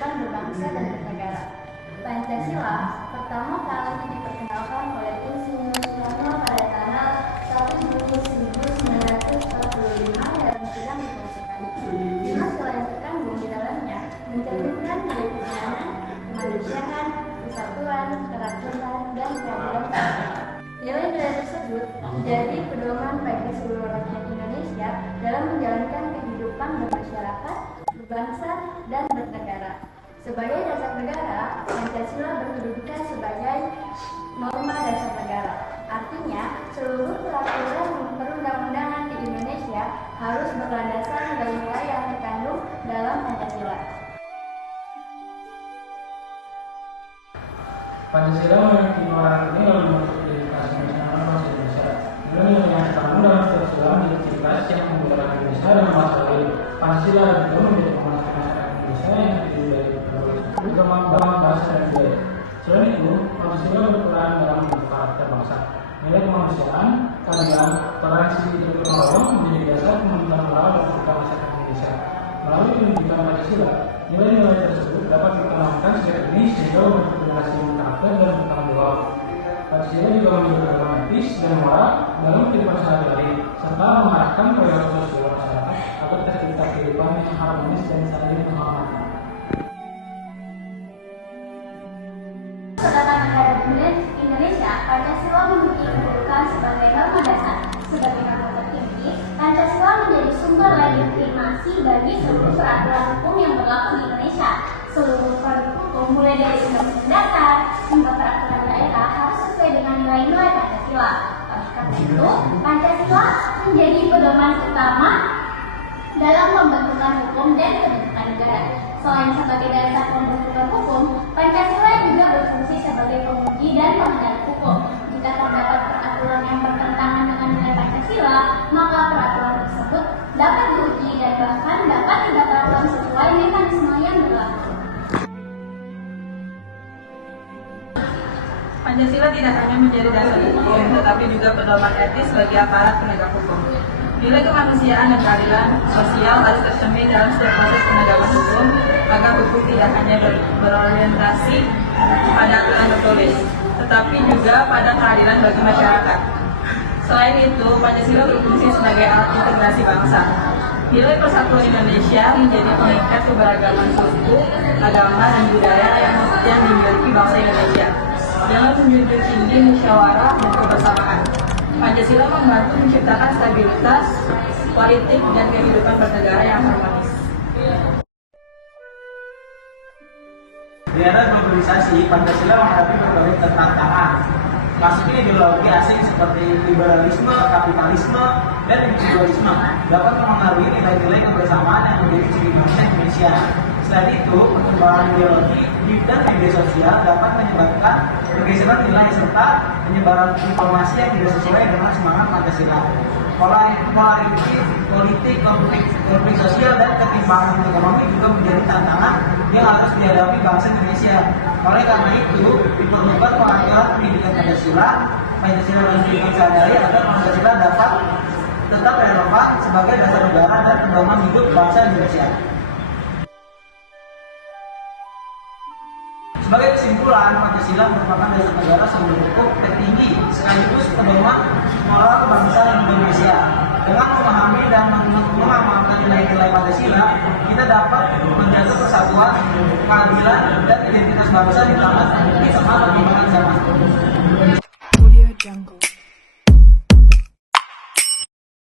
kehidupan berbangsa dan bernegara. Pancasila pertama kali diperkenalkan oleh Insinyur Soekarno pada tanggal 1 Juli 1945 dalam sidang dikonstitusi. Lima yang terkandung di dalamnya mencerminkan kebebasan, kemanusiaan, persatuan, kerakyatan, dan keadilan sosial. Nilai-nilai tersebut menjadi pedoman bagi seluruh rakyat Indonesia dalam menjalankan kehidupan bermasyarakat, berbangsa, dan bernegara. Sebagai dasar negara, Pancasila berkedudukan sebagai norma dasar negara. Artinya, seluruh peraturan perundang-undangan di Indonesia harus berlandaskan nilai-nilai yang terkandung dalam Pancasila. Pancasila memiliki orang ini dalam bentuk identitas nasional bangsa Indonesia. Nilai yang terkandung dalam Pancasila menjadi ciri khas yang membedakan Indonesia dan bangsa lain. Pancasila juga menjadi pemersatu masyarakat Indonesia yang terdiri dari beragam bahasa dan budaya. Selain itu, Pancasila berperan dalam membentuk karakter bangsa. Nilai kemanusiaan, keadilan, toleransi, dan gotong royong menjadi dasar pembentukan moral dan etika masyarakat Indonesia. Melalui pendidikan Pancasila, nilai-nilai tersebut dapat ditanamkan sejak dini sehingga membentuk generasi yang karakter dan bertanggung jawab. Pancasila juga menjadi pedoman etis dan moral dalam kehidupan sehari-hari, serta mengarahkan perilaku sosial masyarakat agar tercipta kehidupan yang harmonis dan saling menghormati. Sebagai negara Indonesia, Pancasila memiliki kedudukan sebagai norma dasar. Sebagai norma tertinggi, Pancasila menjadi sumber legitimasi bagi seluruh peraturan hukum yang berlaku di Indonesia. Seluruh produk hukum, mulai dari undang-undang dasar hingga peraturan daerah, harus sesuai dengan nilai-nilai Pancasila. Oleh karena itu, Pancasila menjadi pedoman utama dalam pembentukan hukum dan pembentukan negara. Selain sebagai dasar pembentukan hukum, Pancasila juga berfungsi sebagai penguji dan pengendali hukum. Jika terdapat peraturan yang bertentangan dengan nilai Pancasila, maka peraturan tersebut dapat diuji dan bahkan dapat dibatalkan sesuai mekanisme yang berlaku. Pancasila tidak hanya menjadi dasar hukum, tetapi juga pedoman etis bagi aparat penegak hukum. Nilai kemanusiaan dan keadilan sosial harus tercermin dalam setiap proses penegakan hukum, agar hukum tidak hanya berorientasi pada aturan tertulis, tetapi juga pada keadilan bagi masyarakat. Selain itu, Pancasila berfungsi sebagai alat integrasi bangsa. Nilai persatuan Indonesia menjadi pengikat keberagaman suku, agama, dan budaya yang dimiliki bangsa Indonesia. Dalam menjunjung tinggi musyawarah dan kebersamaan, Pancasila membantu menciptakan stabilitas politik dan kehidupan bernegara yang harmonis. Di era globalisasi, Pancasila menghadapi berbagai tantangan. Masuknya ideologi asing seperti liberalisme, kapitalisme, dan individualisme dapat mempengaruhi nilai-nilai kebersamaan yang menjadi ciri bangsa Indonesia. Selain itu, perkembangan ideologi dan media sosial dapat menyebabkan pergeseran nilai serta penyebaran informasi yang tidak sesuai dengan semangat Pancasila. Polarisasi politik, konflik sosial, dan ketimpangan ekonomi juga menjadi tantangan yang harus dihadapi bangsa Indonesia. Oleh karena itu, diperlukan pengaturan pendidikan Pancasila dan pendidikan sehari-hari agar Pancasila dapat tetap relevan sebagai dasar negara dan pedoman hidup bangsa Indonesia. Sebagai kesimpulan, Pancasila merupakan dasar negara sumber hukum tertinggi sekaligus pedoman moral bangsa Indonesia. Dengan memahami dan mengamalkan nilai-nilai Pancasila, kita dapat menjaga persatuan, keadilan, dan identitas bangsa di tengah perkembangan zaman.